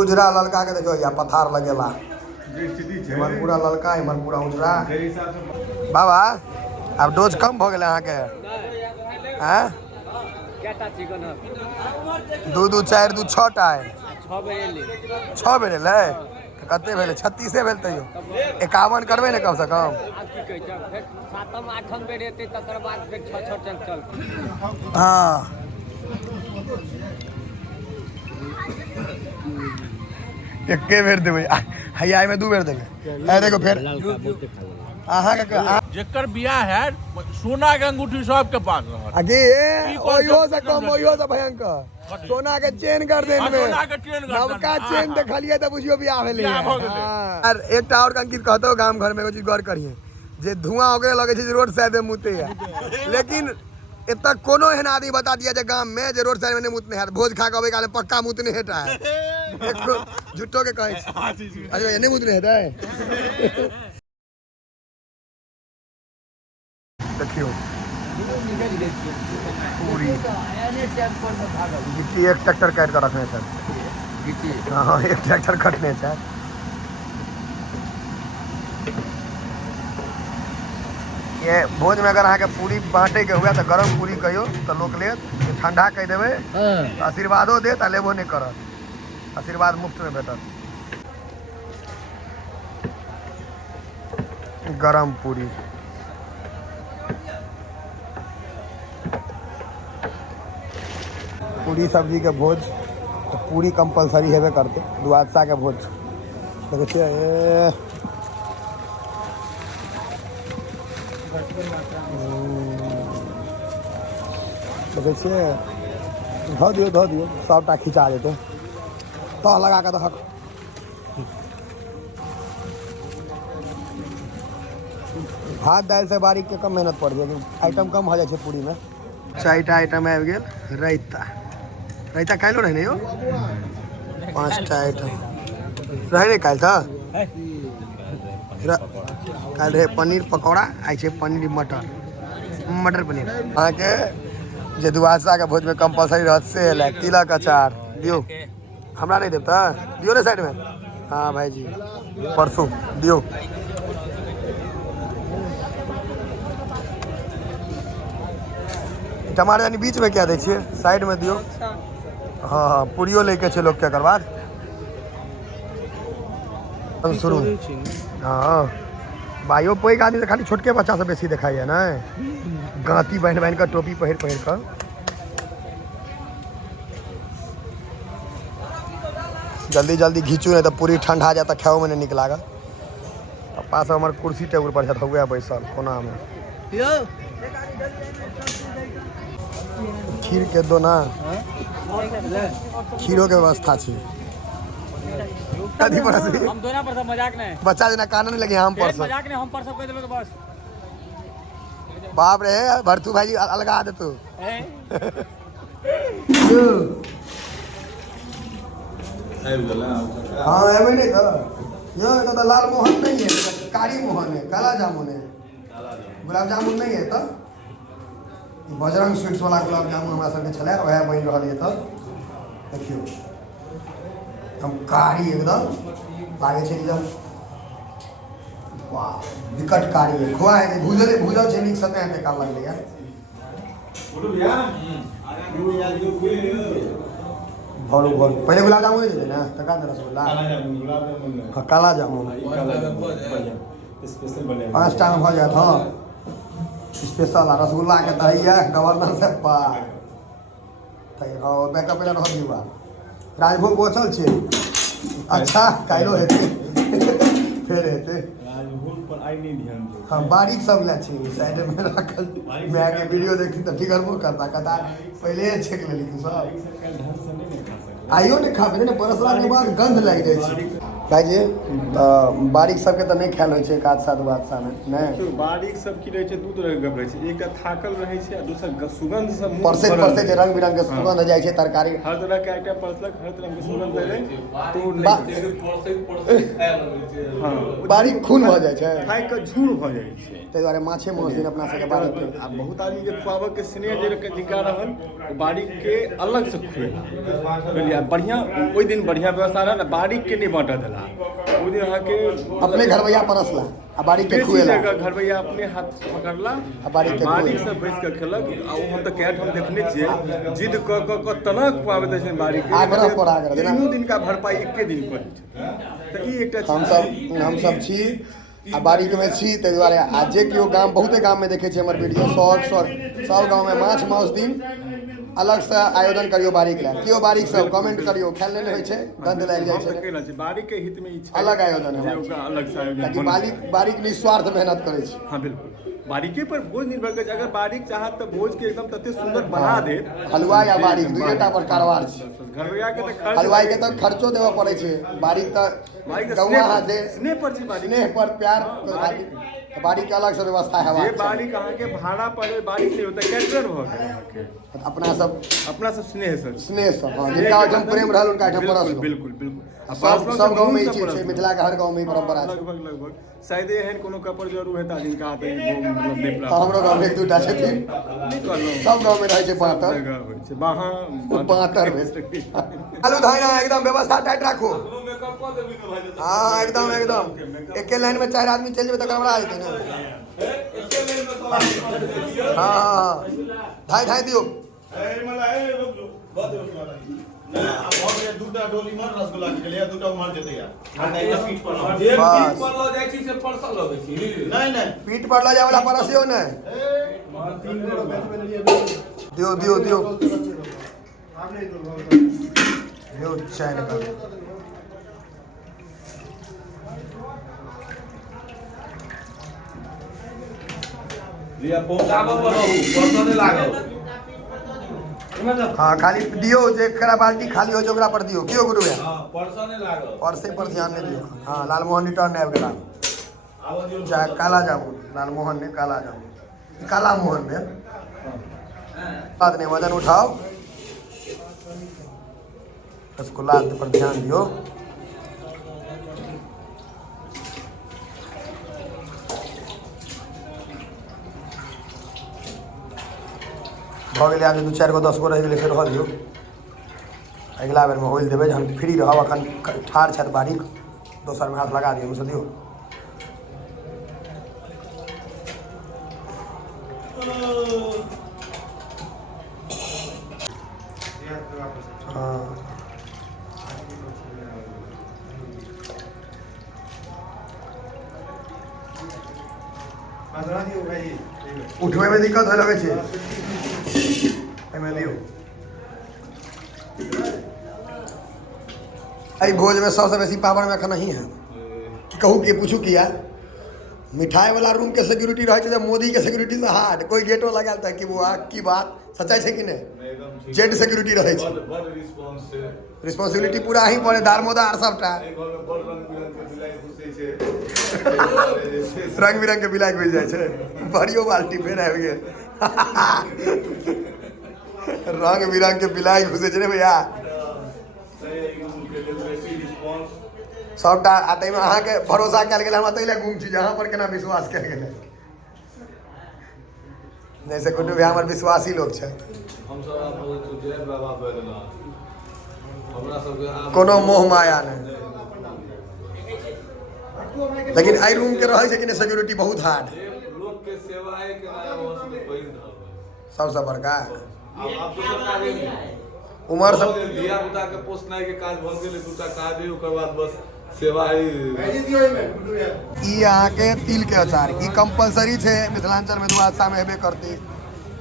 उजरा ललका के देखो या पथार लगेला इमर पूरा ललका इमर पूरा उजरा। बाबा अब डोज कम भ गेल अहाँ के हैं दू दू चारि दू छः टा 6 बेर एलै कते भेलै 36 भेल तैयो 51 करबै ने कम से कम। हाँ एके बेर देबै हैया में 2 बेर देबै देखो फिर अहाँ के जेकर बियाह है सोना के अंगूठी सबके पास रहत आगे ओयो से कम ओयो से भयंकर सोना के चेन कर देन में नवका चेन देखलिए त बुझियो बियाह भेलै यार। एकटा और अंकित कहतो गांव घर में एगो चीज गौर करिए जे धुआं होगे लगे छै रोड साइड में मुते है लेकिन एतक कोनो एहन आदमी बता दिया जे गांव में जे रोड साइड में नहीं मुतने है भोज खा के अबे काले पक्का मुतने हेटा है झूठो के कहै छै अरे नहीं मुतने हेता है। देखियो पूरी गिट्टी एक ट्रैक्टर काट कर रखने सर हाँ एक ट्रैक्टर कटने सर। ये भोज में अगर अहाँ के पूरी बांटे के हुआ तो गरम पूरी कहियो तो लोग ले ठंडा कह देवे तो आशीर्वादो दे तो लेबो नहीं करत आशीर्वाद मुफ्त में भेटत। गरम पूरी पूरी सब्जी के भोज तो पूरी कंपलसरी हेबे करते दुआदशा के भोज देखिए देखिए धो दियो सबटा खिंचा देते तो लगा के दहक भात दाल से बारीक के कम मेहनत पड़ जाए आइटम कम हो जाए पूरी में। 4टा आइटम आबि गेल रायता काल्हि रहे यो 5टा आइटम रहे नहीं काल्हि था काल्हि रहे पनीर पकौड़ा आई छै पनीर मटर पनीर अहाँ के जे दुआदशा के भोज में कंपलसरी रहत से है तिलक अचार दियो हमरा नहीं देता दियो ना साइड में हाँ भाई जी परसों दियो। टमाटर यानी बीच में क्या दे छिए साइड में दियो हाँ हाँ पूरियो लेके छै लोग के एकर बाद शुरू हाँ भाइयों पैघ आदमी तो खाली छोटके बच्चा से बेसी दिखाई है ना गाँती बांध कर टोपी पहिर कर जल्दी जल्दी घींचू नहीं तो पूरी ठंडा जाता खाओ में नहीं निक लागा। पास हमारे कुर्सी टेबुल पर हुआ बैसल कोना में खीर के दो ना खीरों के व्यवस्था छी हम दोना पर सब मजाक नहीं बच्चा जना कानन लगे हम पर सब मजाक नहीं हम पर सब कह देलो तो बस बाप रे भरतू भाई अलगा दे तू हाँ एबे नहीं तो यो तो लाल मोहन नहीं है कारी मोहन है काला जामुन है गुलाब जामुन नहीं है तो बजरंग स्वीट्स वाला गुलाब जामुन हमारा सबके छलै वह बन रहा है तो देखियो हम कारी एकदम लागे छै एकदम वाह विकट कारी है खुआ है भूजल छै नीक सते है काल लगले यार भरू पहले गुलाब जामुन दे ना तका दे रसगुल्ला हाँ काला जामुन स्पेशल 5टा में हो जात हाँ स्पेशल रसगुल्ला के दहिया गवर्नर से पाक बैकअप रह दीवा राजभोग बचल छे अच्छा काल्हि हेतै फेर हेतै हाँ बारीक सब ला छे साइड में रखल मैं आगे वीडियो देखती तो ठीक करबो करता कता पहले चेक ले ली सब आइयो ने खा पे ने परसला के बाद गंध लग जाय छे भाई जी बारीक सबके तो नहीं ख्याल होइ छै एक हादसा दू हादसा में नहीं बारीक सब की रहे छै दू तरह के गप रहे छै एकटा थाकल रहे छै आ दोसर सुगंध सब मुंह परसे भरल परसे जे रहै रंग बिरंग के सुगंध जाइ छै तरकारी हर तरह के आइटम परसलक हर तरह के सुगंध रहे तो हां बारीक खून भ जाइ छै खाइ के झूर भ जाइ छै ताहि दुआरे माछे मांस दिन अपना सबके बारीक आ बहुत आदमी के खुआबऽ के स्नेह जे जिनका रहल बारीक के अलग से खुए बुझलिए बढ़िया ओइ दिन बढ़िया व्यवस्था रहल बारीक के नहीं बांटऽ देला ओइ दिन अहाँ के अपने घरवैया परसला आ बारीक के खुएला घरवैया अपने हाथ पकड़ला आ बारीक के सब बैस के खेलक आ ओ हम तऽ कैट हम देखने छियै जिद क तना खुआबैत छै बारीक के आग्रह पर आग्रह तीनों दिन का भरपाई एके दिन करै छै तऽ ई एकटा हम सब छी आ बारीक में छी ताहि दुआरे आ जे केओ गाम बहुते गाम में देखे छियै हमर वीडियो सब गाँव में माछ माउस दिन अलग से आयोजन करियो बारीक ला केओ बारीक सब कमेंट करियो ख्याल नहीं होइ छै गंध लाग जाइ छै बारीक के हित में ई छै अलग आयोजन है अलग से आयोजन ताकि बारीक निस्वार्थ मेहनत करे छै हां बिल्कुल बारीके पर बोझ निर्भर करे अगर बारीक चाहत तो बोझ के एकदम तते सुंदर बना दे हलवा या बारीक दुइटा पर कारबार छै घरवैया के त खर्च हलवाई के त खर्चो देबे पड़े छै बारीक त गौवा हाथ दे स्नेह पर छी बारीक स्नेह पर प्यार बारीक के अलग से व्यवस्था है जे बारीक अहाँ के भाड़ा पड़े बारीक नहीं होता कैटरर भ गेल अहाँ के अपना सब स्नेह सब हां जिनका जम प्रेम रहल उनका जम परस बिल्कुल बिल्कुल सब गांव में ई चीज छै मिथिला के हर गांव में परंपरा छै लगभग शायद एहन कोनो कपड़ जरूर हेता जिनका आते मतलब नहीं प्राप्त हमरो गांव में एक दूटा छथिन सब गांव में रहै छै पातर छै बाहा पातर आलू धाना एकदम व्यवस्था टाइट राखो हां एकदम एके लाइन में 4 आदमी चल जेबे त गड़बड़ा जेतै ने हां धाई दियो दूटा डोली मार रसगुल्ला के लिए दूटा मार जेते यार पीठ पर ल जाइ छी से परसल लगै छी नहीं पीठ पर ल जाय वाला परसियो नै दियो चाय निकाल लिया पहुंचाबो रहू परसने लागल हाँ खाली दियो जेकरा बाल्टी खाली हो ओकरा पर दियो कियो गुरु हां परसने लागल परसे पर ध्यान नहीं दियो हाँ लालमोहन रिटर्न आबि गेला चाहे काला जामुन लालमोहन ने काला जामुन काला मोहन ने बाद नहीं वजन उठाओ इसको लाद पर ध्यान दियो भ गेलै आगे 2-4 गो 10 गो रह गेलै फेर रह दियो अगला बेर में होइल देबै हम फ्री रहब अखन ठाढ़ छत बारीक दोसर में हाथ लगा दियो मुझे दियो उठवे में दिक्कत हो लगे छे एमे दियो आई भोज में सबसे बेसी पावर में अखन नहीं है कहूँ कि पूछू किया मिठाई वाला रूम के सिक्योरिटी रहे जब मोदी के सिक्योरिटी से हार्ड कोई गेटो लगा था कि वो की बात सच्चाई है कि नहीं जेड सिक्योरिटी रहे रिस्पांसिबिलिटी पूरा ही पड़े दारमोदार सबटा रंग बिरंग के बिलाइ घुस जाए बड़ियो बाल्टी फेर आबि गेल रंग बिरंग के बिलाइ घुसे छै भैया सबटा आ तैमे अहाँके भरोसा कयल गेल हमरा तैले घूम छी जहाँ पर केना विश्वास कयल गेल जैसे कुटुम्ब भी हमर विश्वासी लोग छै कोनो मोह माया नहीं लेकिन आई रूम के रहे कि सिक्योरिटी बहुत हार्ड सबसे बड़का उमर सब के तिल के अचार कंपलसरी है मिथिलांचल में दुआसा में हेबे करती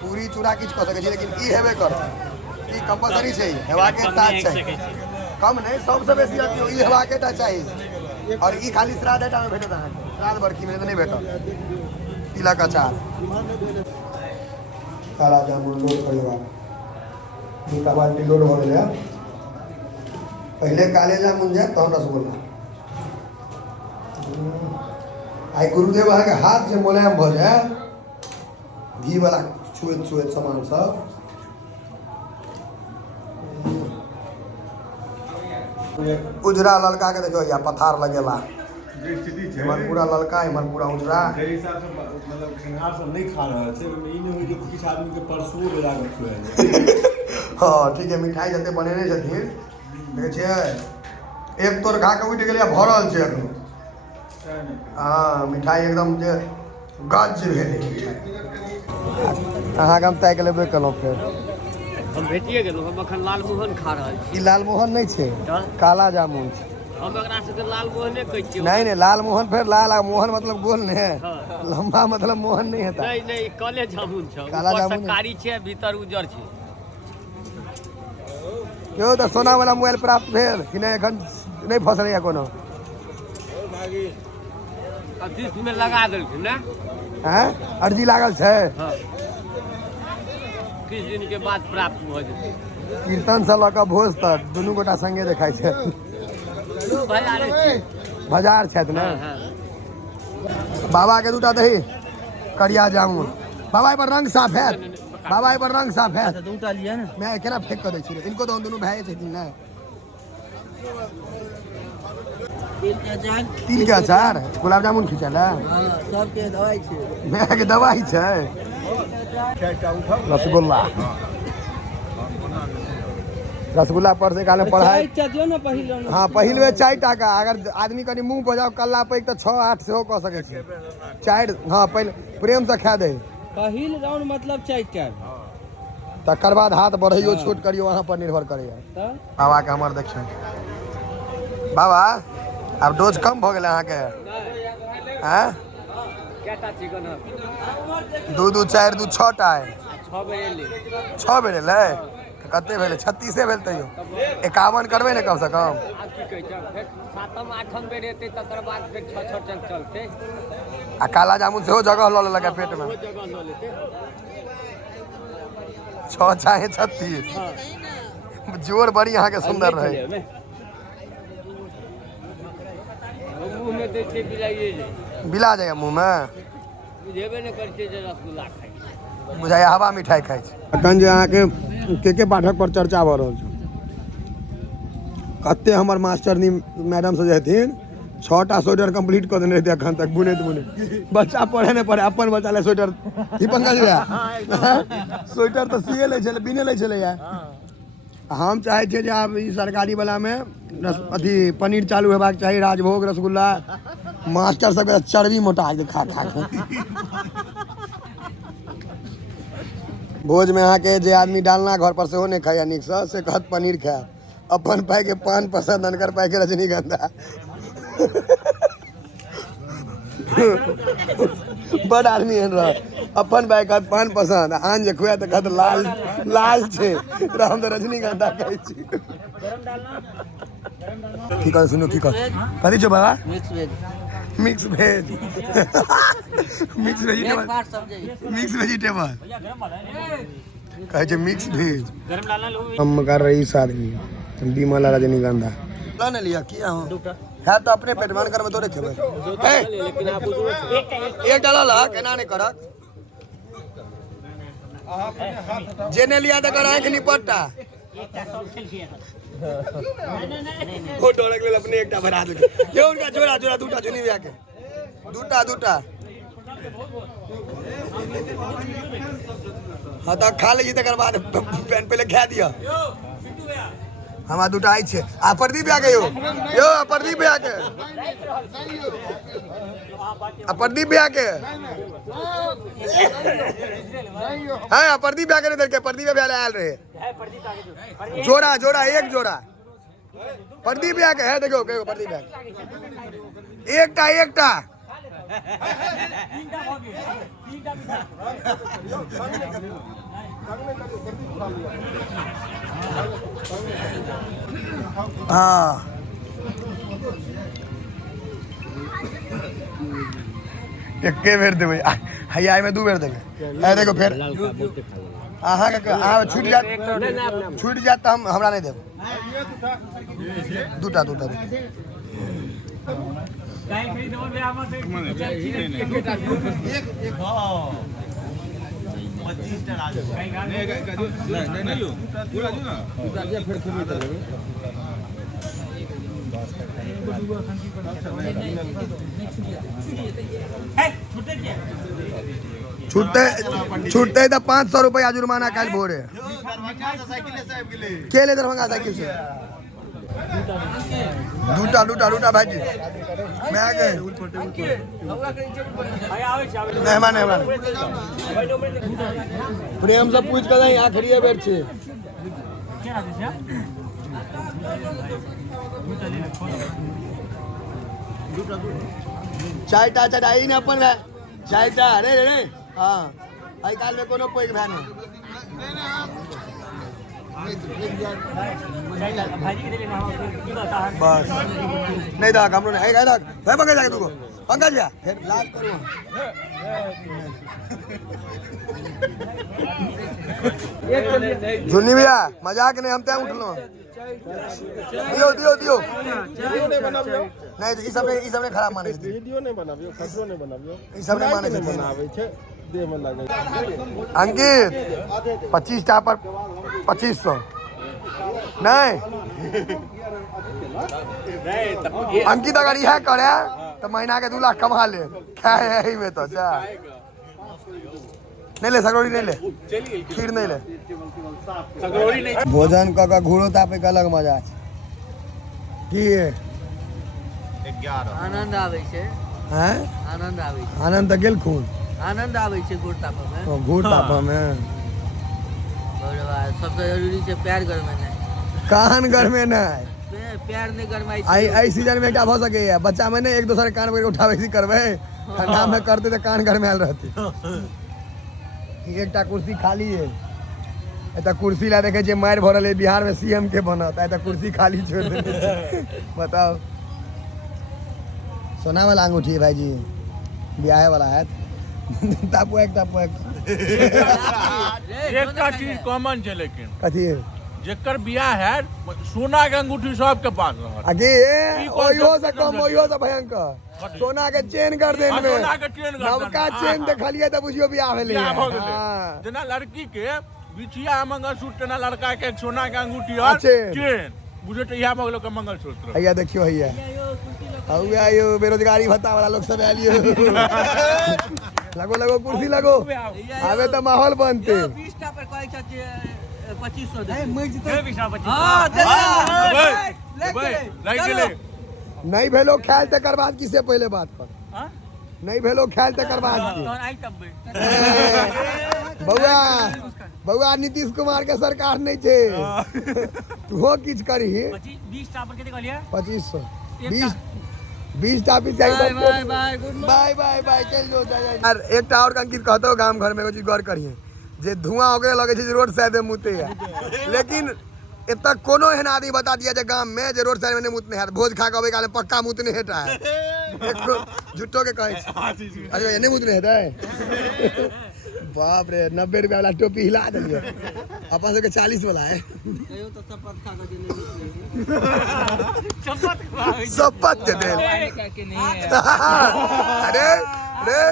पूरी चूड़ा किछ कह सके लेकिन ई हेबे करती कंपलसरी है हेबाके टा चाहिए कम नहीं सबसे बेसी अथी ई हेबाके टा चाहिए और ई खाली श्राद्ध टा में भेटत अहाँके श्राद्ध बरखी में तो नहीं भेटत तिलक अचार काला जामुन लोड करेगा दूटा बाल्टी लोड हो गया पहले काले जामुन जाए तो रसगुल्ला आई गुरुदेव अहाँ के हाथ जे मुलायम भ जाए घी वाला छुएत छुएत सामान सब उजरा ललका के देखो या पथार लगेला स्थिति छै इमहर पूरा ललका इमहर पूरा उजरा जे हिसाब से मतलब सिंघार सब नहीं खा रहा छै ई नहीं होई जे किछ आदमी के परसुओ बेला के खुआ हाँ ठीक है मिठाई जते बनेने छथिन देखे छियै एक तोर खा के उठि गेलै भरल छै एखन हाँ मिठाई एकदम जे गज भेलै अहाँके हम तय लेबे केलहुँ फेर हम भेटिए गेलहुँ हम अखन लालमोहन खा रहल छी ई लालमोहन नहीं छै काला जामुन छै हम एकरा सबके लालमोहने कहै छियै नहीं लालमोहन फिर लाल आ मोहन मतलब गोल नहीं है हाँ। लंबा मतलब मोहन नहीं है नहीं काले जामुन छ काला जामुन है। कारी छै भीतर उजर छै क्यों तो सोना वाला मोबाइल प्राप्त भेल कि नहीं एखन नहीं फंसल या कोनो अब 30 में लगा देलखिन ना हैं अर्जी लागल छै हाँ किछु दिन के बाद प्राप्त भ जेतै कीर्तन से लऽ कऽ भोज तक दुनू गोटा संगे देखाइ छै भजारे छै बाजार छथि ने हाँ हाँ बाबा के दूटा दही करिया जामुन बाबा पर रंग साफ है बाबा पर रंग साफ है दूटा लिया ना मैं केना फेंक कर दै छी इनको तो दोनों भाई छथिन ने तिल के अचार गुलाब जामुन खिचल है सबके दवाई छै मैं के दवाई छै रसगुल्ला रसगुल्ला पर से काले पढ़ाई ना पहिल हाँ पहिल में 4 टाका अगर आदमी कनी मुंह बजाओ कल्ला पैक तो 6-8 सेहो कह सके छी 4 हाँ पहले प्रेम से खा दे पहिल राउंड मतलब 4 तकर बाद हाथ बढ़ियो छोट करियो वहाँ पर निर्भर करे बाबा के हमर देखियो बाबा अब डोज कम भ गेल अहाँ के हैं केटा चिकन 2 4 2 6 टा है 6 बेर ले 6 बेर ले कते भेले 36 भेल तैयो 51 करबे ने कम से कम आब की कहै छै फेर 7म 8म बेर एतै तकर बाद फेर 6 टन चलतै आ काला जामुन सेहो जगह ल लेलक पेट में जगह ल लेतै 6 चाहे 36 जोर बड़ी यहाँ के सुंदर रहे मुंह में दै छै बिलाइए जे बिला जाएगा मुंह में बुझेबे ने करै छै जे रसगुल्ला खाइ बुझाय हवा मिठाई खाइ छै अखन जे अहाँके के पाठक पर चर्चा भ रहल छै कते हमर मास्टरनी मैडम सब हथिन 6टा स्वेटर कंप्लीट कर देने रहते अखन तक बुनैत बच्चा पढ़े नहीं पढ़े अपन बच्चा ले स्वेटर की पंकज भैया स्वेटर तो सिए ले छले बिने ले छले यार हम चाहे छे जे आब ई सरकारी वाला में अथी पनीर चालू हेबाक चाही राजभोग रसगुल्ला मास्टर सबके चर्बी मोटा खा खा के भोज में अहाँ के जे आदमी डालना घर पर सेहो नहीं खाया निक से कहत पनीर खाए अपन पाई के पान पसंद अनकर पाई के रजनीगंधा बड़ आदमी एहन रह अपन पाई कहत पान पसंद आन जे खुआ तो कहत लाल लाल छे हम तो रजनीगंधा कहै छी की कर सुनो की कर कथी छो बाबा mix veg mix vegetable mix vegetable कहे छै मिक्स वेज हम कर रही इस आदमी बीमला रजनीगंधा ला ने लिया किया हूं है तो अपने पेट मान कर में तोरे खेबे लेकिन आप एक डाला ला केना नहीं करत जेने लिया त कर आंख निपटा वो डोरक ले अपने एकटा भरा दे के उनका जोड़ा जोड़ा दूटा चुनी लिया के दूटा हाँ तो खा लीजिए तकर बाद पेन पहले खा दिया हमारा दूटा आई छे आ प्रदीप आ गयो यो प्रदीप आ के प्रदीप आ के हां प्रदीप आ के इधर के प्रदीप भी आयल रहे जोड़ा एक जोड़ा प्रदीप आ के है देखो के प्रदीप आ एकटा हाँ एके बेर देवे हयाई में 2 बेर देवे देखो फिर अहाँ के छूट जात तो हम हमरा नहीं देब दूटा छूटते तो 500 रुपया जुर्माना कल भोरे केले दरभंगा साइकिल से लूटा भाजी मैं आ गए मेहमान प्रेम से पूछ कर आखिरी बैठ छे चायटा चढ़ाई ने अपन चायटा रे रे हाँ आई काल में कोनो पैक भैन बस नहीं था हमरो नहीं है था है पंकज जाके तुको पंकज जा फिर लाल करो जुन्नी भैया मजाक नहीं हम तय उठलो दियो नहीं ई सब ने खराब माने छै वीडियो नहीं बनाबियो खसरो नहीं बनाबियो ई सब ने माने छै बनावे छै देह में लागे अंकित 25 टा पर 2500 नहीं अंकित अगर यह करे तो महीना के 2 लाख कमा ले क्या है यही में तो जा नहीं ले सगरोड़ी नहीं ले खीर नहीं ले सगरोड़ी नहीं भोजन का घूरो तापे का अलग मजा छै की 11 आनंद आवे छै हैं आनंद आवे छै आनंद त गेल खून आनंद आवे छै घूर तापा में घूर तापा में सबसे जरूरी छै पैर गरमे नहीं कान गरमे नहीं पैर नहीं गरमाई आई सीजन में क्या हो सके बच्चा में एक दूसरे कान पकड़ उठावे सी करबे ठंडा में करते तो कान गरमेल रहती एकटा कुर्सी खाली है एता कुर्सी ला देखे जे मार भरल है बिहार में सीएम के बनत एता कुर्सी खाली छोड़ दे बताओ सोना वाला अंगूठी है भाई जी ब्याह वाला है तापो एक एकटा चीज कॉमन छै लेकिन कथी है जेकर बियाह है सोना के अंगूठी सबके पास रहत आगे ओयो से कम ओयो से भयंकर सोना के चेन कर देन में सोना के चेन कर नवका चेन देखलिए त बुझियो बियाह भेलै हां जेना लड़की के बिछिया मंगलसूत्र तेना लड़का के सोना के अंगूठी और चेन बुझे तो यह भगलो के मंगलसूत्र भैया देखियो भैया औया यो बेरोजगारी भत्ता वाला लोग सब आलियो लगो कुर्सी लगो आवे तो माहौल बनते 20 टा पर कहै छै 2500 दे मैं जीते 25 हां दे नहीं भेलो ख्याल तकर बाद किसे पहले बात पर हां नहीं भेलो ख्याल तकर बाद बउआ नीतीश कुमार के सरकार नहीं छे तू हो किछ करी 20 टा पर कते कहलिए 2500 20 टा पीस चाहिए बाय चल जो यार एकटा और अंकित कहतो गांव घर में एगो चीज गौर करिए जे धुआं हो गए लगे छै रोड साइड में मुते है लेकिन इतना कोनो एहन आदमी बता दिया जे गांव में जे रोड साइड में नहीं मुतने है भोज खा के अबे काले पक्का मुतने हेटा है झुट्टो के कहे छै अरे ये नहीं मुतने हेता है बाप रे 90 रुपया वाला टोपी हिला दिलिए अपन से के 40 वाला है कहियो तो चपत खा के नहीं चपत दे दे अरे रे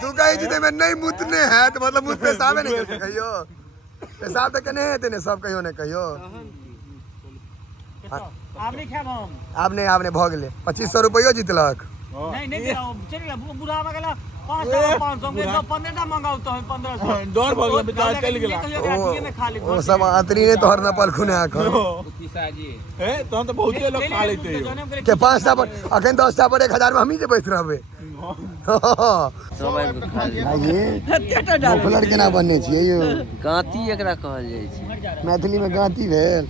तू कहीं जीते में नहीं मुतने है तो मतलब मुझ पेशाब नहीं कर कहियो पेशाब तो कने है तेने सब कहियो ने कहियो आपने क्या हम आपने भ गेले 2500 रुपया जीतलक नहीं चल बुढ़ा में गेला 500 में 15 टा मंगाऊ तो 1500 डर भ गेल बेचारा चल गेला ओ सब आंतरी ने तोहर न पल खुने आखो पिसाजी ए तो बहुते लोग खा लेते के 5 टा पर अखन 10 टा पर 1000 में हम ही जे बैठ रहबे मफलर केना बनने छियै यौ गांती एकरा कहल जाइ छै मैथिली में गांती भेल